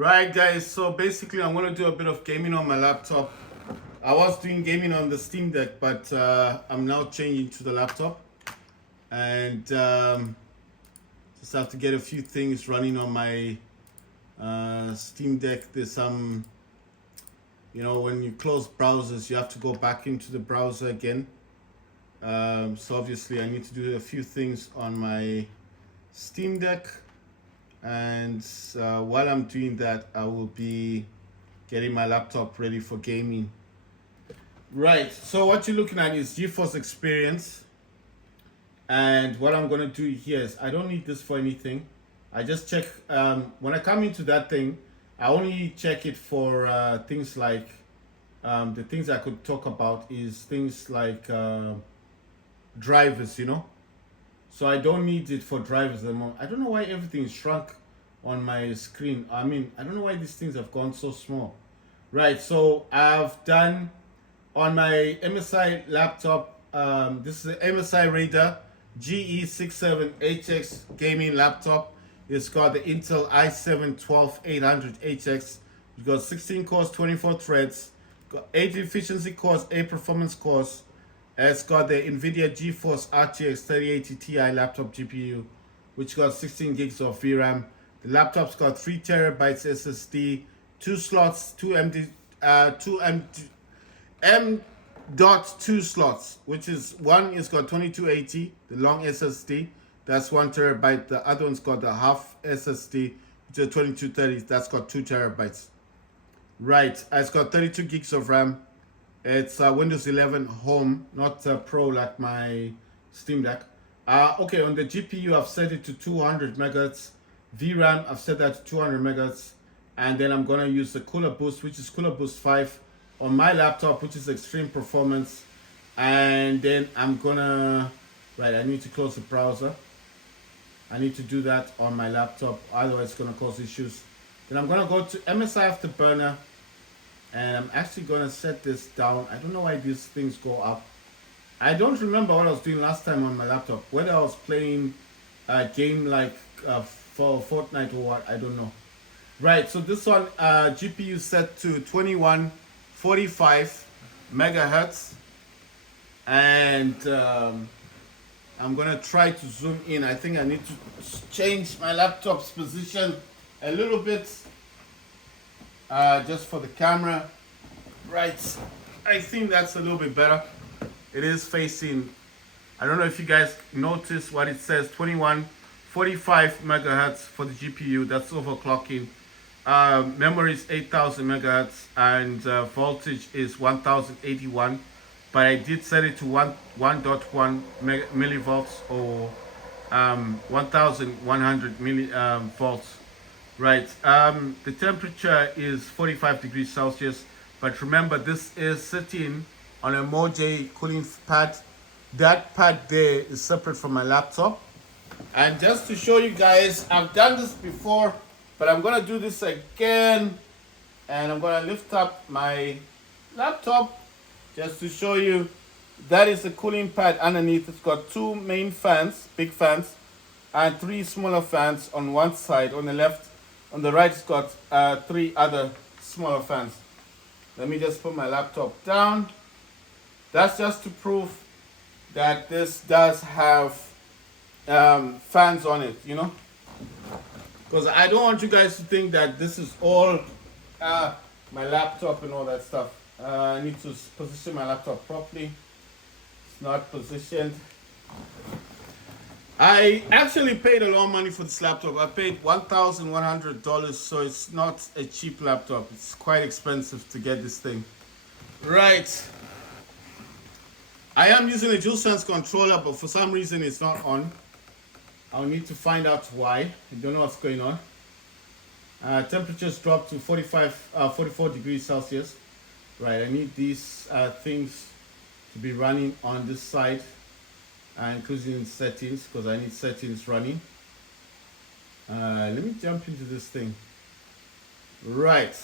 Right, guys, so basically I'm going to do a bit of gaming on my laptop. I was doing gaming on the Steam Deck, but I'm now changing to the laptop. And just have to get a few things running on my Steam Deck. There's some, when you close browsers, you have to go back into the browser again. So obviously I need to do a few things on my Steam Deck. And while I'm doing that, I will be getting my laptop ready for gaming. Right, so what you're looking at is GeForce Experience. And what I'm going to do here is I don't need this for anything. I just check, when I come into that thing, I only check it for things like, the things I could talk about is things like drivers, So I don't need it for drivers anymore. I don't know why everything is shrunk on my screen. I don't know why these things have gone so small. Right, so I've done on my MSI laptop, this is an MSI Raider GE67HX gaming laptop. It's got the Intel i7-12800HX. It's got 16 cores, 24 threads, got 8 efficiency cores, 8 performance cores. It's got the NVIDIA GeForce RTX 3080 Ti laptop GPU, which got 16 gigs of VRAM. The laptop's got 3 terabytes SSD, 2 slots, 2 M.2 slots, which is one is got 2280, the long SSD, that's 1 terabyte. The other one's got the half SSD, which is 2230, that's got 2 terabytes. Right, it's got 32 gigs of RAM. It's Windows 11 Home, not Pro like my Steam Deck. Okay, on the GPU, I've set it to 200 megahertz. VRAM, I've set that to 200 megahertz. And then I'm going to use the Cooler Boost, which is Cooler Boost 5 on my laptop, which is extreme performance. And then I'm going to, right, I need to close the browser. I need to do that on my laptop, otherwise it's going to cause issues. Then I'm going to go to MSI Afterburner. And I'm actually going to set this down. I don't know why these things go up. I don't remember what I was doing last time on my laptop. Whether I was playing a game like for Fortnite or what, I don't know. Right, so this one, GPU set to 2145 megahertz. And I'm going to try to zoom in. I think I need to change my laptop's position a little bit. Just for the camera. Right, I think that's a little bit better. It is facing, I don't know if you guys notice what it says, 2145 megahertz for the GPU. That's overclocking. Memory is 8000 megahertz and voltage is 1081, but I did set it to 1.1 millivolts or 1100 volts. Right, the temperature is 45 degrees Celsius, but remember this is sitting on a Moj cooling pad. That pad there is separate from my laptop. And just to show you guys, I've done this before, but I'm gonna do this again. And I'm gonna lift up my laptop just to show you that is the cooling pad underneath. It's got 2 main fans, big fans, and 3 smaller fans on one side. On the left, on the right, it's got 3 other smaller fans. Let me just put my laptop down. That's just to prove that this does have fans on it, Because I don't want you guys to think that this is all my laptop and all that stuff. I need to position my laptop properly. It's not positioned. I actually paid a lot of money for this laptop. I paid $1,100, so it's not a cheap laptop. It's quite expensive to get this thing. Right. I am using a DualSense controller, but for some reason it's not on. I'll need to find out why. I don't know what's going on. Temperatures dropped to 44 degrees Celsius. Right, I need these things to be running on this side. Including settings, because I need settings running. Let me jump into this thing. Right,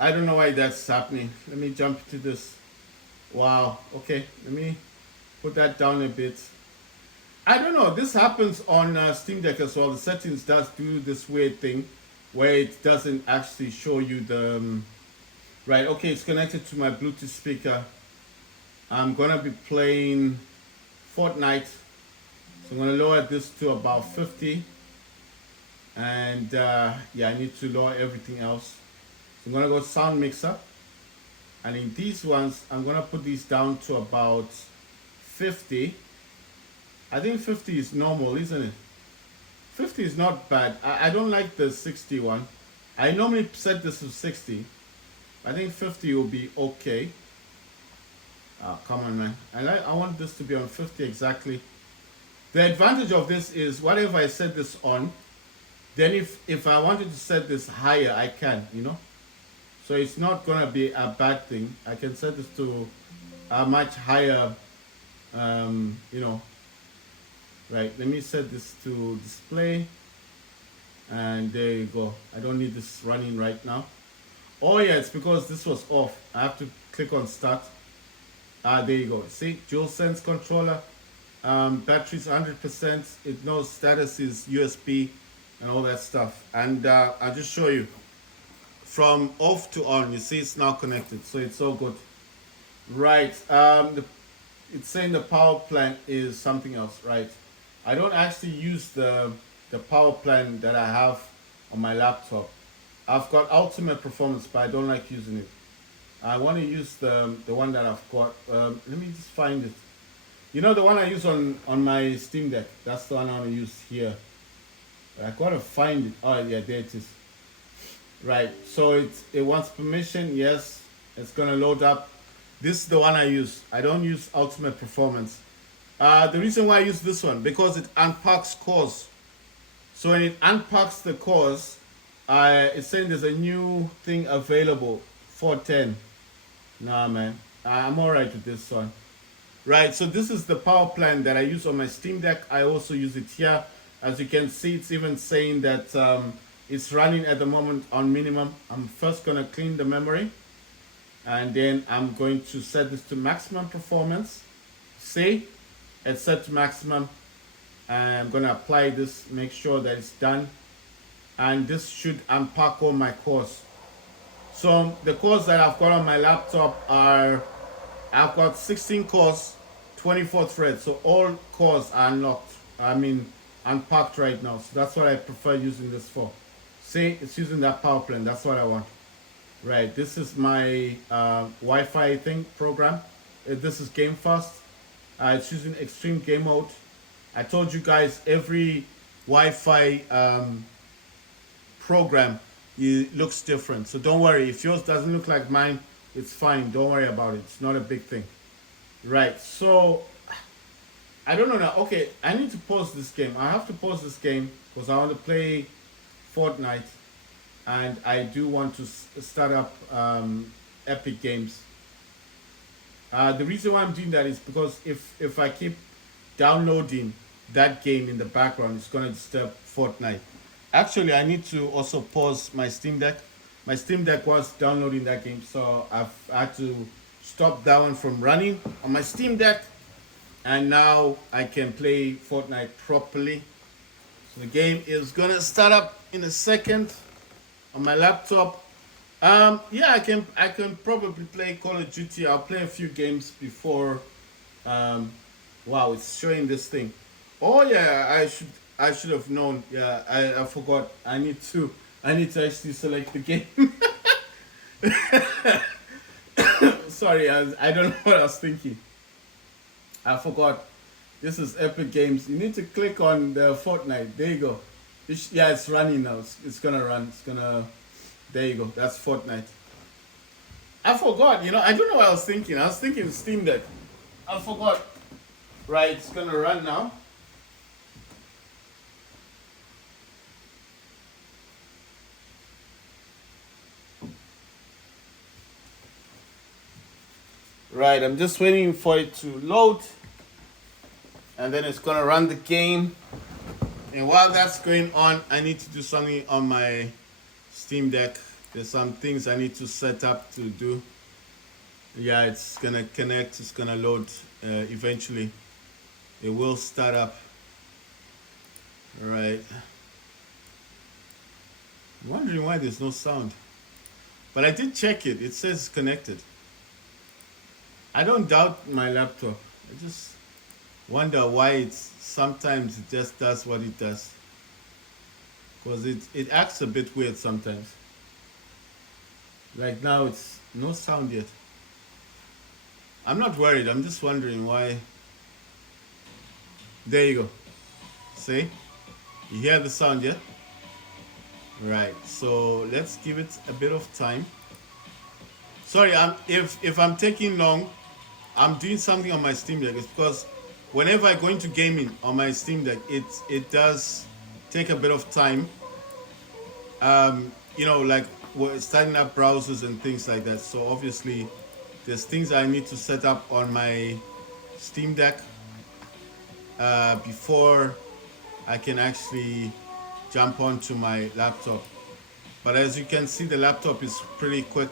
I don't know why that's happening. Let me jump into this. Wow, okay, let me put that down a bit. I don't know, this happens on Steam Deck as well. The settings does do this weird thing where it doesn't actually show you the right. Okay, it's connected to my Bluetooth speaker. I'm gonna be playing Fortnite, so I'm gonna lower this to about 50, and yeah, I need to lower everything else. So I'm gonna go sound mixer, and in these ones, I'm gonna put these down to about 50. I think 50 is normal, isn't it? 50 is not bad. I don't like the 60 one. I normally set this to 60. I think 50 will be okay. Oh, come on, man. I want this to be on 50 exactly. The advantage of this is whatever I set this on, then if I wanted to set this higher, I can, you know. So it's not gonna be a bad thing. I can set this to a much higher, you know. Right, let me set this to display, and there you go. I don't need this running right now. Oh yeah, it's because this was off. I have to click on start. There you go. See, dual sense controller. Battery's 100%. It knows status is USB and all that stuff. And I'll just show you from off to on. You see, it's now connected, so it's all good. Right. It's saying the power plant is something else. Right. I don't actually use the power plant that I have on my laptop. I've got ultimate performance, but I don't like using it. I want to use the one that I've got. Let me just find it. You know the one I use on my Steam Deck. That's the one I want to use here. I gotta find it. Oh yeah, there it is. Right. So it wants permission. Yes, it's gonna load up. This is the one I use. I don't use ultimate performance. The reason why I use this one because it unpacks cores. So when it unpacks the cores, it's saying there's a new thing available, 410. Nah, man, I'm alright with this one. Right, so this is the power plant that I use on my Steam Deck. I also use it here. As you can see, it's even saying that it's running at the moment on minimum. I'm first gonna clean the memory, and then I'm going to set this to maximum performance. See, it's set to maximum. I'm gonna apply this, make sure that it's done, and this should unpack all my cores. So the cores that I've got on my laptop are, I've got 16 cores, 24 threads. So all cores are unlocked. I mean, unpacked right now. So that's what I prefer using this for. See, it's using that power plant. That's what I want. Right. This is my Wi-Fi thing program. This is Game Fast. It's using extreme game mode. I told you guys every Wi-Fi program it looks different, so don't worry if yours doesn't look like mine. It's fine, don't worry about it. It's not a big thing. Right, so I don't know now. Okay, I need to pause this game. I have to pause this game because I want to play Fortnite, and I do want to start up Epic Games. The reason why I'm doing that is because if I keep downloading that game in the background, it's going to disturb Fortnite. Actually, I need to also pause my Steam Deck. My Steam Deck was downloading that game, so I've had to stop that one from running on my Steam Deck, and now I can play Fortnite properly. So the game is gonna start up in a second on my laptop. Yeah, I can probably play Call of Duty. I'll play a few games before. Wow, it's showing this thing. Oh yeah, I should have known. Yeah, I forgot. I need to actually select the game. Sorry, I don't know what I was thinking. I forgot. This is Epic Games. You need to click on the Fortnite. There you go. Yeah, it's running now. It's gonna run. It's gonna. There you go. That's Fortnite. I forgot. You know, I don't know what I was thinking. I was thinking Steam Deck. I forgot. Right, it's gonna run now. Right, I'm just waiting for it to load, and then it's gonna run the game. And while that's going on, I need to do something on my Steam Deck. There's some things I need to set up to do. Yeah, it's gonna connect, it's gonna load eventually. It will start up. Right. I'm wondering why there's no sound. But I did check it. It says connected. I don't doubt my laptop. I just wonder why it's sometimes it just does what it does. Because it acts a bit weird sometimes. Like now it's no sound yet. I'm not worried. I'm just wondering why. There you go. See? You hear the sound yet? Right. So let's give it a bit of time. Sorry, if I'm taking long, I'm doing something on my Steam Deck. It's because whenever I go into gaming on my Steam Deck, it does take a bit of time. Like we're starting up browsers and things like that. So obviously, there's things I need to set up on my Steam Deck before I can actually jump onto my laptop. But as you can see, the laptop is pretty quick.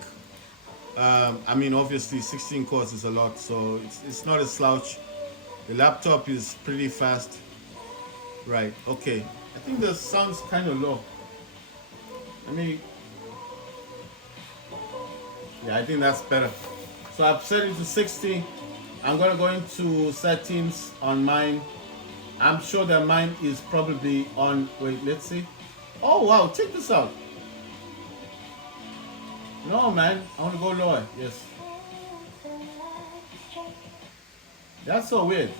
Obviously 16 cores is a lot, so it's not a slouch. The laptop is pretty fast. Right, okay. I think the sound's kind of low. Yeah, I think that's better. So I've set it to 60. I'm gonna go into settings on mine. I'm sure that mine is probably on, wait, let's see. Oh wow, check this out. No man, I want to go lower. Yes. That's so weird.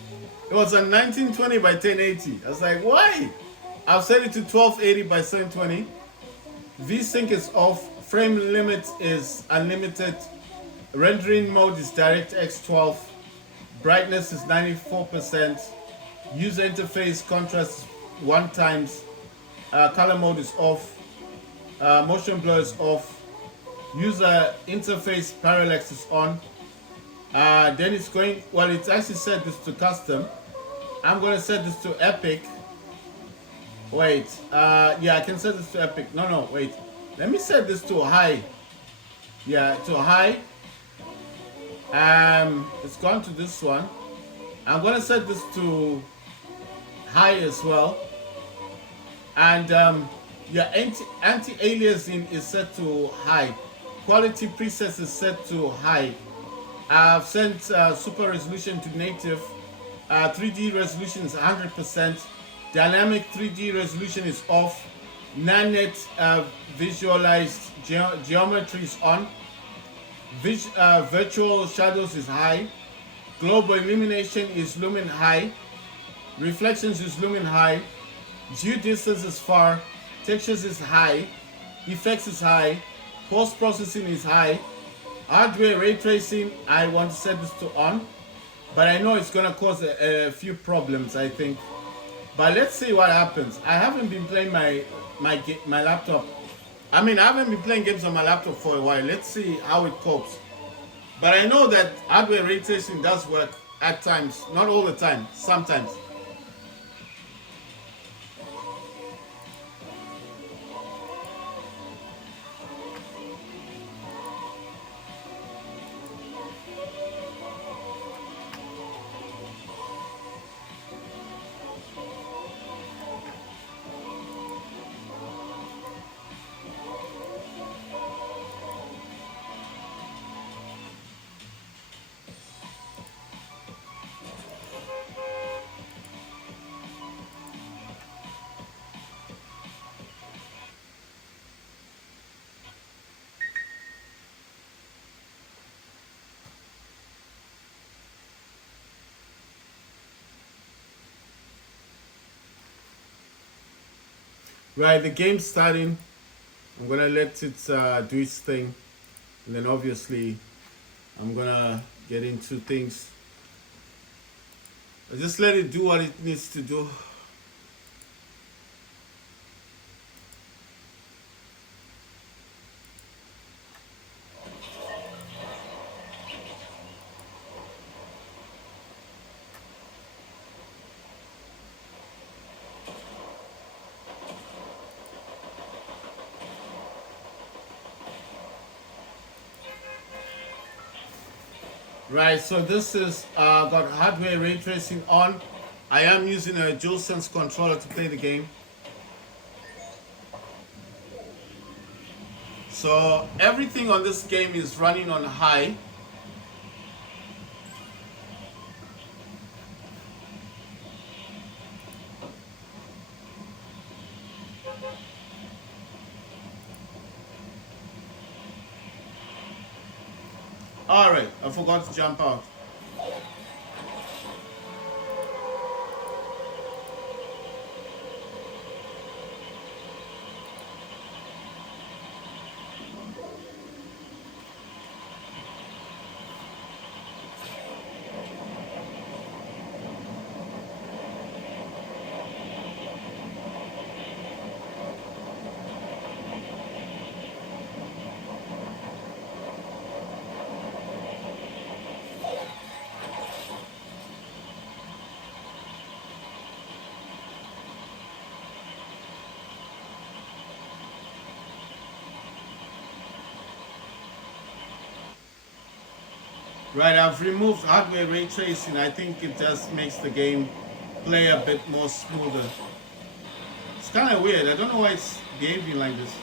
It was a 1920 by 1080. I was like, why? I've set it to 1280 by 720. VSync is off. Frame limit is unlimited. Rendering mode is DirectX 12. Brightness is 94%. User interface contrast 1 times. Color mode is off. Motion blur is off. User interface parallax is on. Then it's going, well, it's actually set this to custom. I'm going to set this to epic. Wait, yeah, I can set this to epic. No, wait. Let me set this to high. Yeah, to high. It's gone to this one. I'm going to set this to high as well. And yeah, anti-aliasing is set to high. Quality presets is set to high. I've sent super resolution to native. 3D resolution is 100%. Dynamic 3D resolution is off. Nanite visualized geometry is on. Virtual shadows is high. Global illumination is lumen high. Reflections is lumen high. Geodistance is far. Textures is high. Effects is high. Post processing is high. Hardware ray tracing, I want to set this to on, but I know it's gonna cause a few problems, I think. But let's see what happens. I haven't been playing my laptop. I haven't been playing games on my laptop for a while. Let's see how it copes. But I know that hardware ray tracing does work at times, not all the time, sometimes. Right, the game's starting. I'm gonna let it do its thing, and then obviously I'm gonna get into things. I just let it do what it needs to do. Right, so this is got hardware ray tracing on. I am using a DualSense controller to play the game. So everything on this game is running on high. Alright, I forgot to jump out. Right, I've removed hardware ray tracing. I think it just makes the game play a bit more smoother. It's kind of weird. I don't know why it's behaving like this.